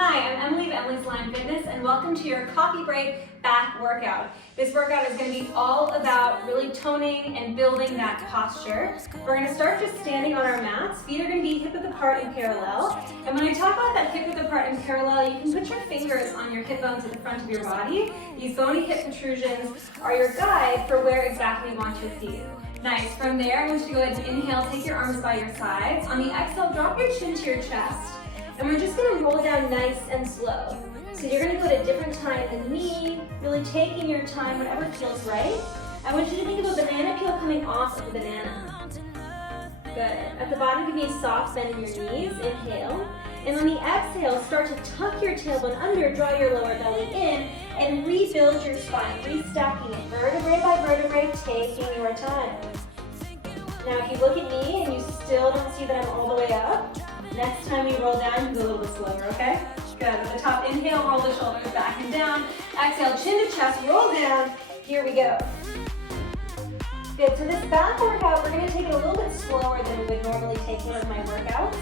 Hi, I'm Emily of Emily's Line Fitness, and welcome to your coffee break back workout. This workout is going to be all about really toning and building that posture. We're going to start just standing on our mats. Feet are going to be hip width apart and parallel. And when I talk about that hip width apart and parallel, you can put your fingers on your hip bones at the front of your body. These bony hip protrusions are your guide for where exactly you want your feet. Nice. From there, I want you to go ahead and inhale, take your arms by your sides. On the exhale, drop your chin to your chest. And we're just going to roll down nice and slow. So you're going to go at a different time than me, really taking your time, whatever feels right. I want you to think of a banana peel coming off of the banana. Good. At the bottom, give me a soft bend in your knees. Inhale. And on the exhale, start to tuck your tailbone under, draw your lower belly in, and rebuild your spine, restacking it vertebrae by vertebrae, taking your time. Now, if you look at me and you still don't see that I'm all the way up, next time we roll down, you go a little bit slower, okay? Good. At the top, inhale, roll the shoulders back and down. Exhale, chin to chest, roll down. Here we go. Good. So this back workout, we're going to take it a little bit slower than we would normally take one of my workouts.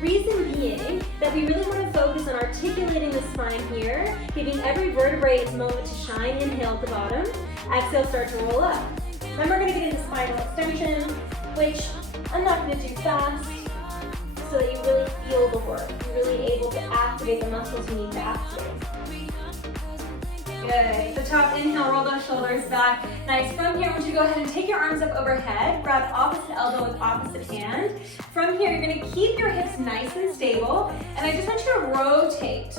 Reason being that we really want to focus on articulating the spine here, giving every vertebrae its moment to shine. Inhale at the bottom. Exhale, start to roll up. Then we're going to get into spinal extension, which I'm not going to do fast, so that you really feel the work. You're really able to activate the muscles you need to activate. Good. At the top, inhale, roll those shoulders back. Nice. From here, I want you to go ahead and take your arms up overhead. Grab opposite elbow with opposite hand. From here, you're going to keep your hips nice and stable. And I just want you to rotate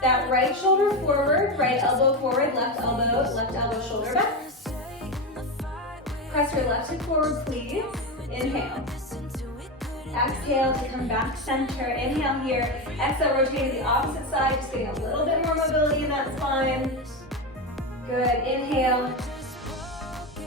that right shoulder forward, right elbow forward, left elbow, shoulder back. Press your left hip forward, please. Inhale. Exhale to come back center. Inhale here. Exhale, rotating to the opposite side, just getting a little bit more mobility in that spine. Good. Inhale.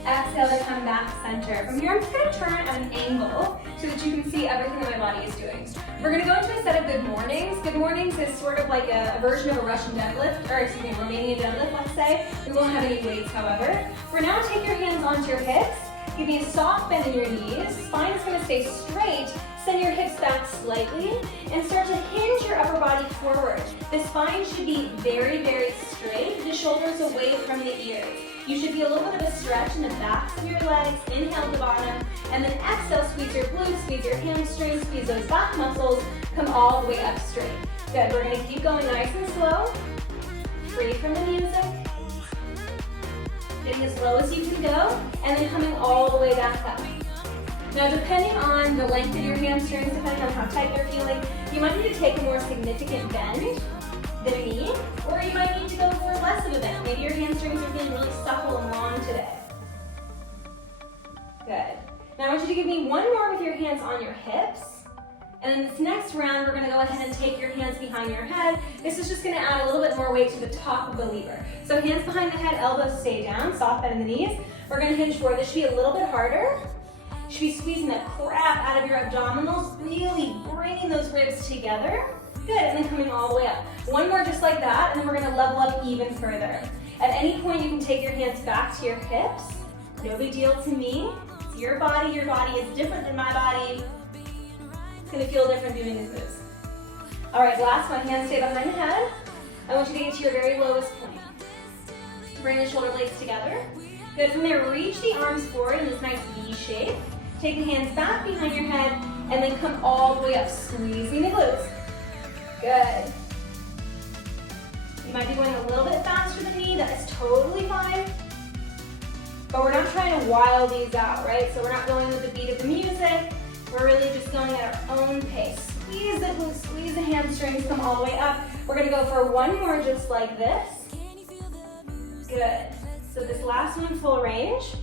Exhale to come back center. From here, I'm just going to turn at an angle so that you can see everything that my body is doing. We're going to go into a set of good mornings. Good mornings is sort of like a version of a Russian deadlift, or excuse me, Romanian deadlift, let's say. We won't have any weights, however. For now, take your hands onto your hips. Give me a soft bend in your knees. Spine is going to stay straight. Send your hips back slightly and start to hinge your upper body forward. The spine should be very, very straight. The shoulders away from the ears. You should be a little bit of a stretch in the backs of your legs. Inhale at the bottom. And then exhale, squeeze your glutes, squeeze your hamstrings, squeeze those back muscles. Come all the way up straight. Good. We're going to keep going nice and slow. Free from the music. Getting as low as you can go. And then coming all the way back up. Now, depending on the length of your hamstrings, depending on how tight they're feeling, you might need to take a more significant bend than me, or you might need to go for less of a bend. Maybe your hamstrings are feeling really supple and long today. Good. Now, I want you to give me one more with your hands on your hips. And then this next round, we're going to go ahead and take your hands behind your head. This is just going to add a little bit more weight to the top of the lever. So hands behind the head, elbows stay down, soft bend in the knees. We're going to hinge forward. This should be a little bit harder. You should be squeezing the crap out of your abdominals, really bringing those ribs together. Good, and then coming all the way up. One more just like that, and then we're going to level up even further. At any point, you can take your hands back to your hips. No big deal to me. It's your body. Your body is different than my body. It's going to feel different doing these moves. All right, last one. Hands stay behind the head. I want you to get to your very lowest point. Bring the shoulder blades together. Good. From there, reach the arms forward in this nice V shape. Take the hands back behind your head, and then come all the way up, squeezing the glutes. Good. You might be going a little bit faster than me. That is totally fine. But we're not trying to wild these out, right? So we're not going with the beat of the music. We're really just going at our own pace. Squeeze the glutes, squeeze the hamstrings, come all the way up. We're going to go for one more just like this. Good. So this last one, full range.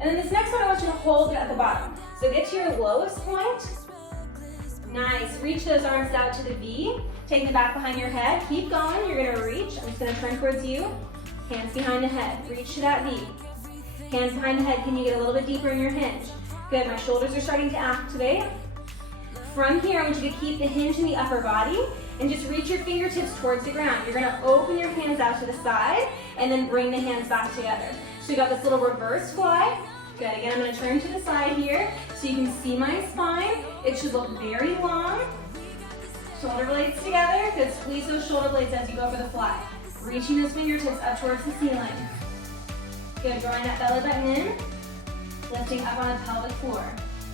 And then this next one, I want you to hold it at the bottom. So get to your lowest point. Nice. Reach those arms out to the V. Take them back behind your head. Keep going. You're going to reach. I'm just going to turn towards you. Hands behind the head. Reach to that V. Hands behind the head. Can you get a little bit deeper in your hinge? Good. My shoulders are starting to activate. From here, I want you to keep the hinge in the upper body and just reach your fingertips towards the ground. You're going to open your hands out to the side and then bring the hands back together. So we got this little reverse fly. Good. Again, I'm going to turn to the side here so you can see my spine. It should look very long. Shoulder blades together. Good, squeeze those shoulder blades as you go for the fly. Reaching those fingertips up towards the ceiling. Good, drawing that belly button in. Lifting up on the pelvic floor.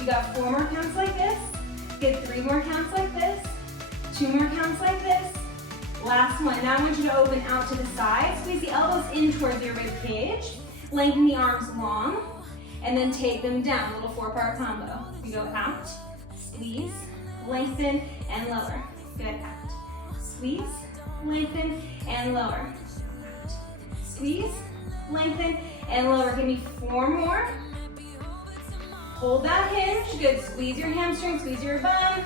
You got 4 more counts like this. Good, 3 more counts like this. 2 more counts like this. Last one. Now I want you to open out to the side. Squeeze the elbows in towards your rib cage. Lengthen the arms long. And then take them down. Little 4-part combo. You go out, squeeze, lengthen, and lower. Good, out. Squeeze, lengthen, and lower. Out. Squeeze, lengthen, and lower. Give me 4 more. Hold that hinge. Good, squeeze your hamstring, squeeze your bum.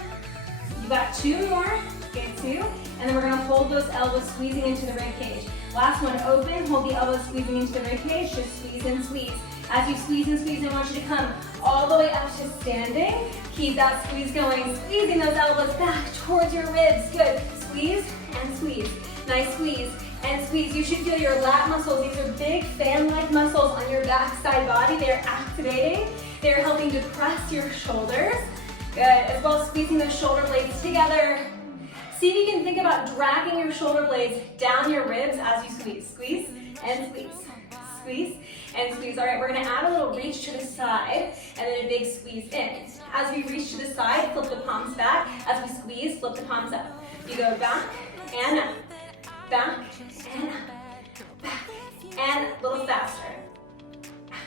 You got 2 more. Good, 2. And then we're gonna hold those elbows squeezing into the rib cage. Last one, open, hold the elbows squeezing into the rib cage. Just squeeze and squeeze. As you squeeze and squeeze, I want you to come all the way up to standing. Keep that squeeze going, squeezing those elbows back towards your ribs. Good, squeeze and squeeze. Nice squeeze and squeeze. You should feel your lat muscles. These are big fan-like muscles on your backside body. They're activating. They're helping to press your shoulders. Good, as well as squeezing those shoulder blades together. See if you can think about dragging your shoulder blades down your ribs as you squeeze. Squeeze and squeeze. Squeeze and squeeze. All right, we're gonna add a little reach to the side and then a big squeeze in. As we reach to the side, flip the palms back. As we squeeze, flip the palms up. You go back and up, back and up, back and a little faster. Out,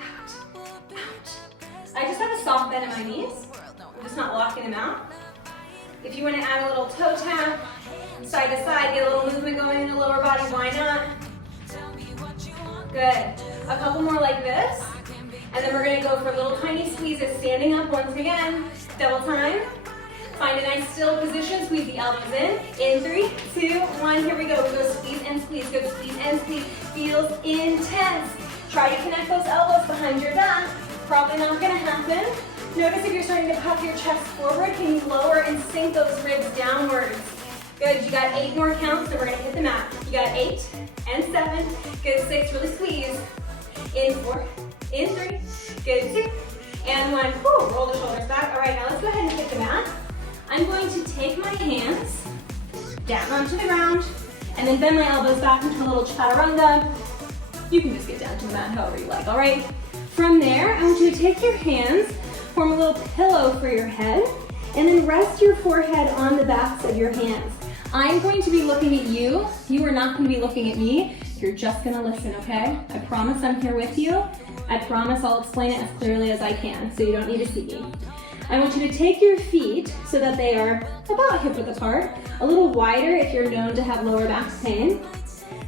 out, out. I just have a soft bend in my knees. I'm just not locking them out. If you want to add a little toe tap, side to side, get a little movement going in the lower body, why not? Good. A couple more like this. And then we're going to go for little tiny squeezes, standing up once again. Double time. Find a nice still position. Squeeze the elbows in. In 3, 2, 1. Here we go. We go squeeze and squeeze. Go squeeze and squeeze. Feels intense. Try to connect those elbows behind your back. Probably not going to happen. Notice if you're starting to puff your chest forward, can you lower and sink those ribs downwards? Good, you got 8 more counts, so we're gonna hit the mat. You got 8 and 7, good, 6, really squeeze. In 4, in 3, good, 2, and 1. Whew, roll the shoulders back. All right, now let's go ahead and hit the mat. I'm going to take my hands down onto the ground, and then bend my elbows back into a little chaturanga. You can just get down to the mat however you like, all right? From there, I want you to take your hands, form a little pillow for your head, and then rest your forehead on the backs of your hands. I'm going to be looking at you. You are not going to be looking at me. You're just going to listen, okay? I promise I'm here with you. I promise I'll explain it as clearly as I can, so you don't need to see me. I want you to take your feet so that they are about hip-width apart, a little wider if you're known to have lower back pain.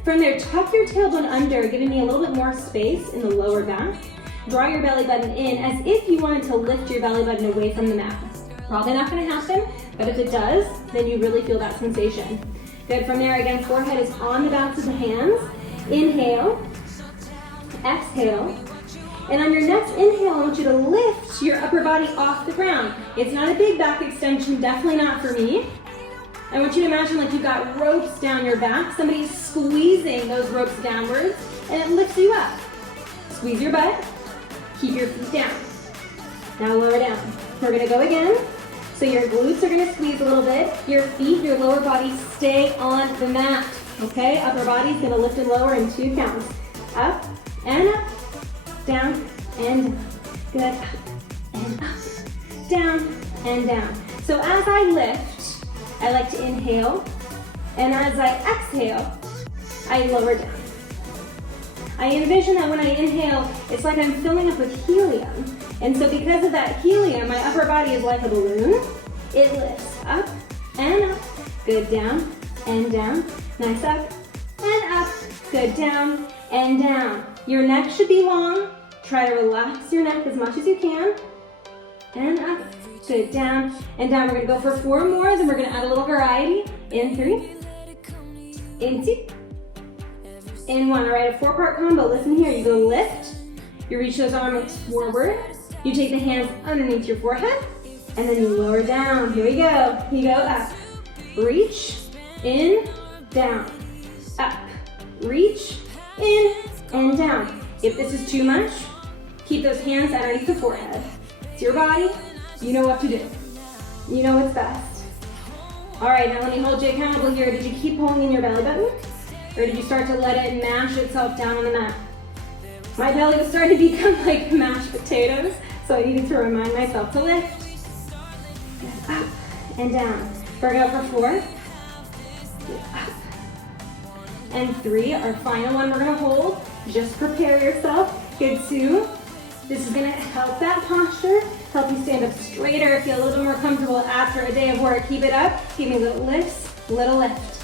From there, tuck your tailbone under, giving me a little bit more space in the lower back. Draw your belly button in as if you wanted to lift your belly button away from the mat. Probably not going to happen, but if it does, then you really feel that sensation. Good, from there again, forehead is on the backs of the hands. Inhale, exhale, and on your next inhale, I want you to lift your upper body off the ground. It's not a big back extension, definitely not for me. I want you to imagine like you've got ropes down your back, somebody's squeezing those ropes downwards, and it lifts you up. Squeeze your butt, keep your feet down. Now lower down. We're gonna go again. So your glutes are gonna squeeze a little bit. Your feet, your lower body stay on the mat. Okay, upper body's gonna lift and lower in 2 counts. Up and up, down and down. Good, up and up, down and down. So as I lift, I like to inhale, and as I exhale, I lower down. I envision that when I inhale, it's like I'm filling up with helium. And so because of that helium, my upper body is like a balloon. It lifts up and up, good, down and down. Nice, up and up, good, down and down. Your neck should be long. Try to relax your neck as much as you can. And up, good, down and down. We're gonna go for 4 more, then we're gonna add a little variety. In 3, in 2, in 1. All right, a 4-part combo. Listen here, you go lift, you reach those arms forward, you take the hands underneath your forehead, and then you lower down. Here we go. You go up, reach, in, down, up, reach, in, and down. If this is too much, keep those hands underneath the forehead. It's your body, you know what to do. You know what's best. All right, now let me hold you accountable here. Did you keep pulling in your belly button? Or did you start to let it mash itself down on the mat? My belly was starting to become like mashed potatoes, so I needed to remind myself to lift. Up and down. Work out for 4. Up and 3. Our final one we're gonna hold. Just prepare yourself. Good, 2. This is gonna help that posture, help you stand up straighter, feel a little bit more comfortable after a day of work. Keep it up. Give me little lifts, little lift.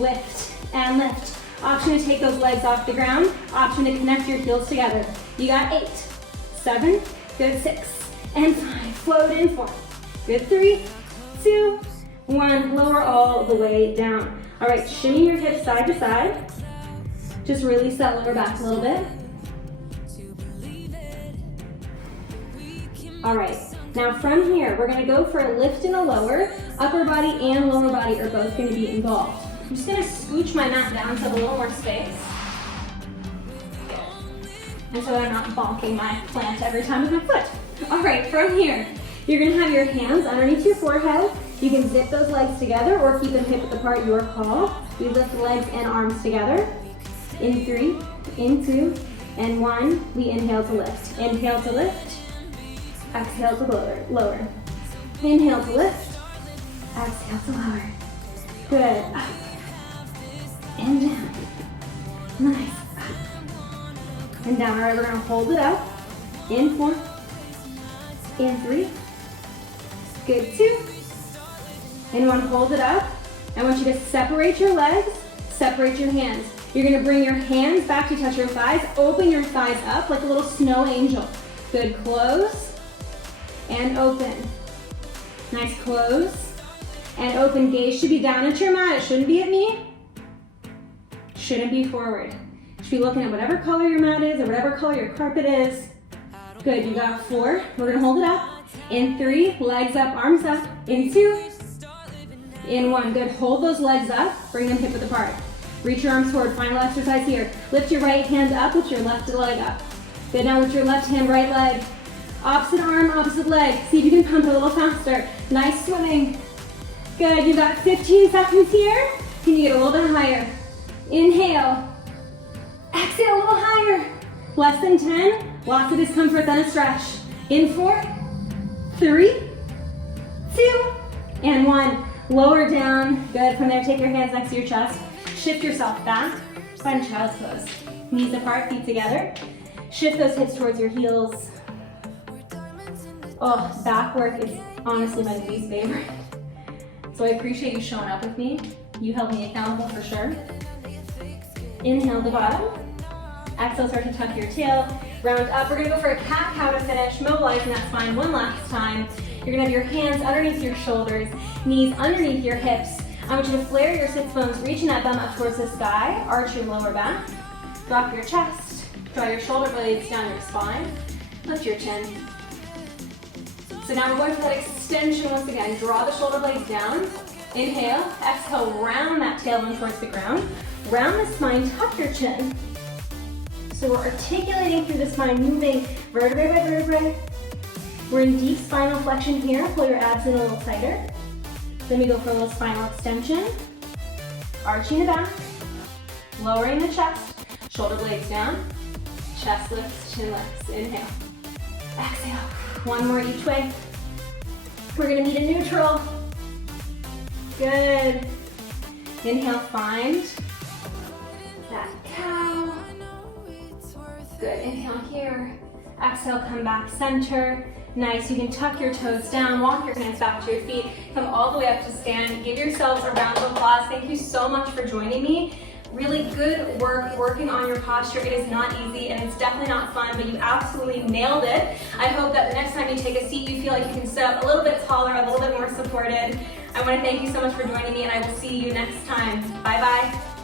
Lift and lift. Option to take those legs off the ground. Option to connect your heels together. You got 8, 7, good, 6, and 5. Float in 4. Good, 3, 2, 1. Lower all the way down. All right, shimmy your hips side to side. Just release that lower back a little bit. All right, now from here, we're gonna go for a lift and a lower. Upper body and lower body are both gonna be involved. I'm just gonna scooch my mat down so I have a little more space. Good. And so I'm not bonking my plant every time with my foot. All right, from here, you're gonna have your hands underneath your forehead. You can zip those legs together or keep them hip width apart, your call. We lift legs and arms together. In 3, in 2, and 1. We inhale to lift. Inhale to lift. Exhale to lower. Inhale to lift. Exhale to lower. Good. Up and down. Nice. Up and down. All right, we're gonna hold it up. In 4. In 3. Good, 2. In 1, hold it up. I want you to separate your legs, separate your hands. You're gonna bring your hands back to touch your thighs. Open your thighs up like a little snow angel. Good, close and open. Nice, close and open. Gaze should be down at your mat. It shouldn't be at me. Shouldn't be forward. You should be looking at whatever color your mat is or whatever color your carpet is. Good, you got 4. We're gonna hold it up. In 3, legs up, arms up. In 2, in 1. Good, hold those legs up. Bring them hip width apart. Reach your arms forward, final exercise here. Lift your right hand up, lift your left leg up. Good, now lift your left hand, right leg. Opposite arm, opposite leg. See if you can pump a little faster. Nice swimming. Good, you got 15 seconds here. Can you get a little bit higher? Inhale. Exhale a little higher. Less than 10. Lots of discomfort, then a stretch. In 4, 3, 2, and 1. Lower down. Good, from there take your hands next to your chest. Shift yourself back. Find child's pose. Knees apart, feet together. Shift those hips towards your heels. Oh, back work is honestly my least favorite. So I appreciate you showing up with me. You held me accountable for sure. Inhale to bottom. Exhale, start to tuck your tail. Round up. We're gonna go for a cat-cow to finish. Mobilizing that spine one last time. You're gonna have your hands underneath your shoulders, knees underneath your hips. I want you to flare your sits bones, reaching that bum up towards the sky. Arch your lower back. Drop your chest. Draw your shoulder blades down your spine. Lift your chin. So now we're going for that extension once again. Draw the shoulder blades down. Inhale. Exhale, round that tailbone towards the ground. Round the spine, tuck your chin. So we're articulating through the spine, moving vertebrae by vertebrae. We're in deep spinal flexion here. Pull your abs in a little tighter. Then we go for a little spinal extension. Arching the back. Lowering the chest. Shoulder blades down. Chest lifts, chin lifts. Inhale. Exhale. One more each way. We're gonna meet in neutral. Good. Inhale, find that cow. Good, inhale here. Exhale, come back center. Nice, you can tuck your toes down, walk your hands back to your feet, come all the way up to stand. Give yourselves a round of applause. Thank you so much for joining me. Really good work working on your posture. It is not easy and it's definitely not fun, but you absolutely nailed it. I hope that the next time you take a seat, you feel like you can sit up a little bit taller, a little bit more supported. I want to thank you so much for joining me and I will see you next time. Bye-bye.